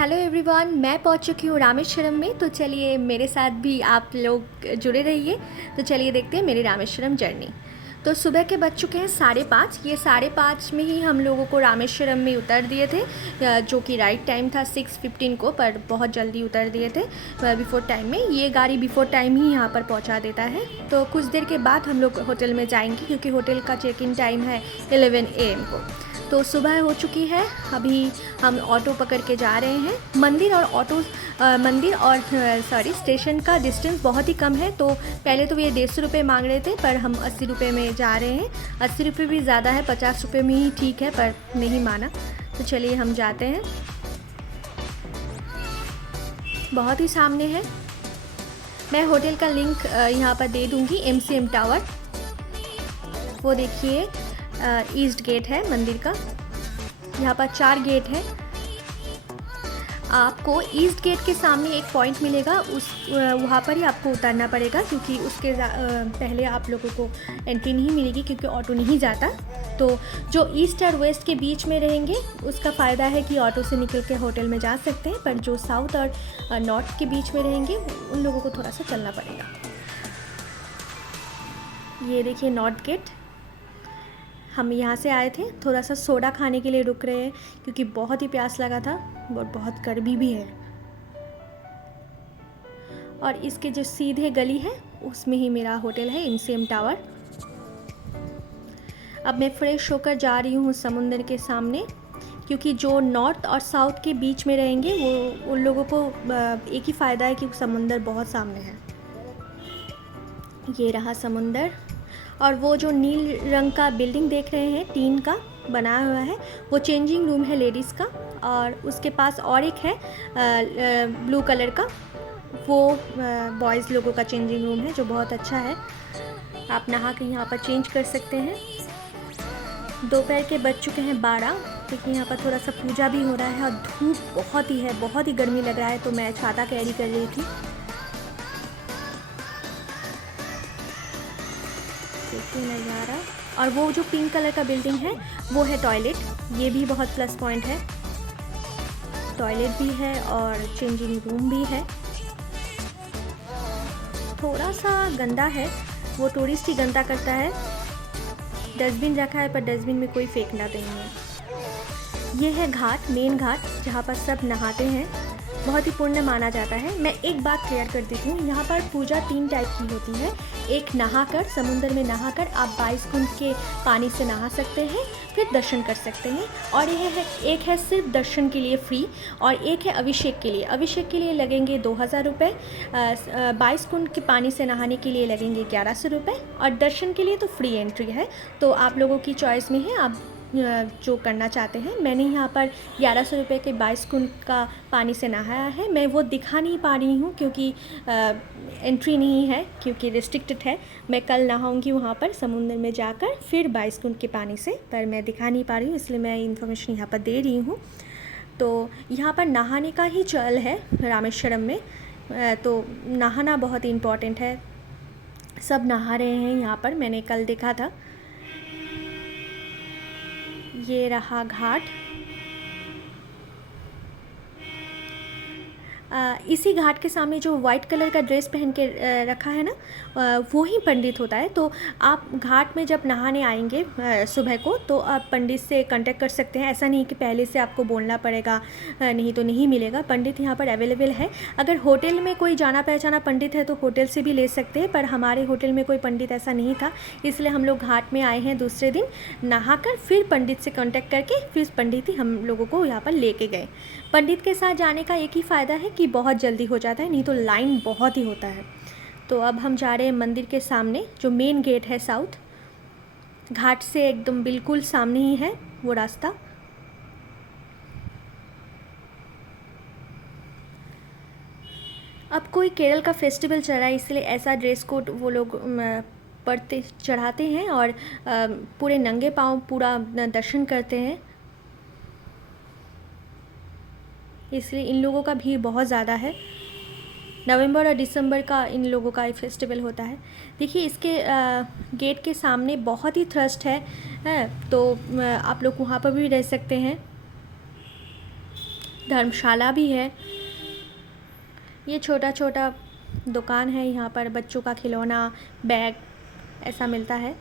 Hello everyone, मैं पहुंच चुकी हूँ रामेश्वरम में। तो चलिए मेरे साथ भी आप लोग जुड़े रहिए। तो चलिए देखते हैं मेरी रामेश्वरम जर्नी। तो सुबह के बज चुके हैं 5:30। ये 5:30 में ही हम लोगों को रामेश्वरम में उतर दिए थे, जो कि राइट टाइम था 6:15 को, पर बहुत जल्दी उतर दिए थे बिफ़ोर टाइम में। ये गाड़ी बिफ़ोर टाइम ही यहाँ पर पहुँचा देता है। तो कुछ देर के बाद हम लोग होटल में जाएंगे, क्योंकि होटल का चेक इन टाइम है 11 AM को। तो सुबह हो चुकी है, अभी हम ऑटो पकड़ के जा रहे हैं। मंदिर और स्टेशन का डिस्टेंस बहुत ही कम है। तो पहले तो ये 150 रुपये मांग रहे थे, पर हम 80 रुपये में जा रहे हैं। 80 रुपये भी ज़्यादा है, 50 रुपये में ही ठीक है, पर नहीं माना। तो चलिए हम जाते हैं। बहुत ही सामने है। मैं होटल का लिंक यहाँ पर दे दूँगी। MCM टावर, वो देखिए ईस्ट गेट है मंदिर का। यहाँ पर 4 गेट है। आपको ईस्ट गेट के सामने एक पॉइंट मिलेगा, वहाँ पर ही आपको उतरना पड़ेगा, क्योंकि उसके पहले आप लोगों को एंट्री नहीं मिलेगी, क्योंकि ऑटो नहीं जाता। तो जो ईस्ट और वेस्ट के बीच में रहेंगे उसका फ़ायदा है कि ऑटो से निकल के होटल में जा सकते हैं, पर जो साउथ और नॉर्थ के बीच में रहेंगे उन लोगों को थोड़ा सा चलना पड़ेगा। ये देखिए नॉर्थ गेट। हम यहाँ से आए थे, थोड़ा सा सोडा खाने के लिए रुक रहे हैं, क्योंकि बहुत ही प्यास लगा था और बहुत गर्मी भी है। और इसके जो सीधे गली है उसमें ही मेरा होटल है, MCM टावर। अब मैं फ्रेश होकर जा रही हूँ समुंदर के सामने, क्योंकि जो नॉर्थ और साउथ के बीच में रहेंगे वो उन लोगों को एक ही फ़ायदा है कि समुंदर बहुत सामने है। ये रहा समुंदर। और वो जो नील रंग का बिल्डिंग देख रहे हैं, टीन का बनाया हुआ है, वो चेंजिंग रूम है लेडीज़ का। और उसके पास और एक है ब्लू कलर का, वो बॉयज़ लोगों का चेंजिंग रूम है, जो बहुत अच्छा है। आप नहा के यहाँ पर चेंज कर सकते हैं। दोपहर के बज चुके हैं 12, क्योंकि यहाँ पर थोड़ा सा पूजा भी हो रहा है और धूप बहुत ही है, बहुत ही गर्मी लग रहा है। तो मैं छाता कैरी कर रही थी। देखिए नज़ारा। और वो जो पिंक कलर का बिल्डिंग है वो है टॉयलेट। ये भी बहुत प्लस पॉइंट है। टॉयलेट भी है और चेंजिंग रूम भी है। थोड़ा सा गंदा है, वो टूरिस्ट ही गंदा करता है। डस्टबिन रखा है, पर डस्टबिन में कोई फेंकना नहीं है। ये है घाट, मेन घाट, जहाँ पर सब नहाते हैं। बहुत ही पुण्य माना जाता है। मैं एक बात क्लियर कर देती हूँ, यहाँ पर पूजा 3 टाइप की होती है। एक नहाकर, समुद्र में नहाकर आप 22 कुंड के पानी से नहा सकते हैं, फिर दर्शन कर सकते हैं। और एक है सिर्फ दर्शन के लिए फ्री, और एक है अभिषेक के लिए। अभिषेक के लिए लगेंगे 2000 रुपये, 22 कुंड के पानी से नहाने के लिए लगेंगे 1100 रुपये, और दर्शन के लिए तो फ्री एंट्री है। तो आप लोगों की चॉइस में है, आप जो करना चाहते हैं। मैंने यहाँ पर 1100 रुपये के 22 कुंड का पानी से नहाया है। मैं वो दिखा नहीं पा रही हूँ, क्योंकि एंट्री नहीं है, क्योंकि रिस्ट्रिक्टेड है। मैं कल नहाऊंगी वहाँ पर समुद्र में जाकर, फिर 22 कुंड के पानी से, पर मैं दिखा नहीं पा रही हूँ, इसलिए मैं इन्फॉर्मेशन यहाँ पर दे रही हूँ। तो यहाँ पर नहाने का ही चल है रामेश्वरम में। तो नहाना बहुत इम्पॉर्टेंट है। सब नहा रहे हैं यहाँ पर, मैंने कल देखा था। ये रहा घाट। इसी घाट के सामने जो वाइट कलर का ड्रेस पहन के रखा है ना, वो ही पंडित होता है। तो आप घाट में जब नहाने आएंगे सुबह को, तो आप पंडित से कांटेक्ट कर सकते हैं। ऐसा नहीं कि पहले से आपको बोलना पड़ेगा, नहीं तो नहीं मिलेगा। पंडित यहाँ पर अवेलेबल है। अगर होटल में कोई जाना पहचाना पंडित है तो होटल से भी ले सकते हैं, पर हमारे होटल में कोई पंडित ऐसा नहीं था, इसलिए हम लोग घाट में आए हैं दूसरे दिन नहाकर, फिर पंडित से कांटेक्ट करके फिर पंडित ही हम लोगों को यहाँ पर लेके गए। पंडित के साथ जाने का एक ही फ़ायदा है कि बहुत जल्दी हो जाता है, नहीं तो लाइन बहुत ही होता है। तो अब हम जा रहे हैं मंदिर के सामने, जो मेन गेट है साउथ। घाट से एकदम बिल्कुल सामने ही है वो रास्ता। अब कोई केरल का फेस्टिवल चल रहा है, इसलिए ऐसा ड्रेस कोड वो लोग पढ़ते चढ़ाते हैं, और पूरे नंगे पाँव पूरा दर्शन करते हैं। इसलिए इन लोगों का भीड़ बहुत ज़्यादा है। नवंबर और दिसंबर का इन लोगों का फेस्टिवल होता है। देखिए इसके गेट के सामने बहुत ही थ्रस्ट है, तो आप लोग वहाँ पर भी रह सकते हैं। धर्मशाला भी है। ये छोटा छोटा दुकान है, यहाँ पर बच्चों का खिलौना, बैग ऐसा मिलता है।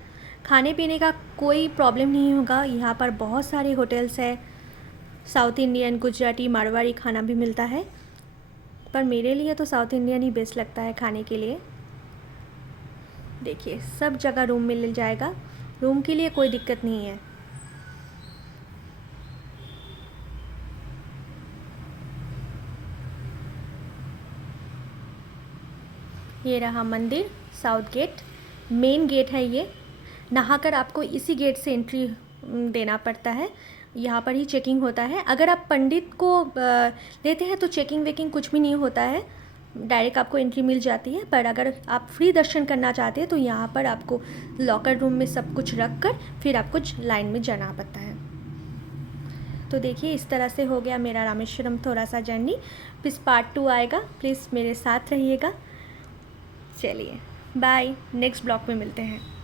खाने पीने का कोई प्रॉब्लम नहीं होगा, यहाँ पर बहुत सारे होटल्स है। साउथ इंडियन, गुजराती, मारवाड़ी खाना भी मिलता है, पर मेरे लिए तो साउथ इंडियन ही बेस्ट लगता है खाने के लिए। देखिए सब जगह रूम मिल जाएगा, रूम के लिए कोई दिक्कत नहीं है। ये रहा मंदिर, साउथ गेट, मेन गेट है ये। नहाकर आपको इसी गेट से एंट्री देना पड़ता है, यहाँ पर ही चेकिंग होता है। अगर आप पंडित को देते हैं तो चेकिंग वेकिंग कुछ भी नहीं होता है, डायरेक्ट आपको एंट्री मिल जाती है। पर अगर आप फ्री दर्शन करना चाहते हैं तो यहाँ पर आपको लॉकर रूम में सब कुछ रख कर फिर आपको लाइन में जाना पड़ता है। तो देखिए इस तरह से हो गया मेरा रामेश्वरम थोड़ा सा जर्नी। प्लीज़ पार्ट 2 आएगा, प्लीज़ मेरे साथ रहिएगा। चलिए बाय, नेक्स्ट ब्लॉग में मिलते हैं।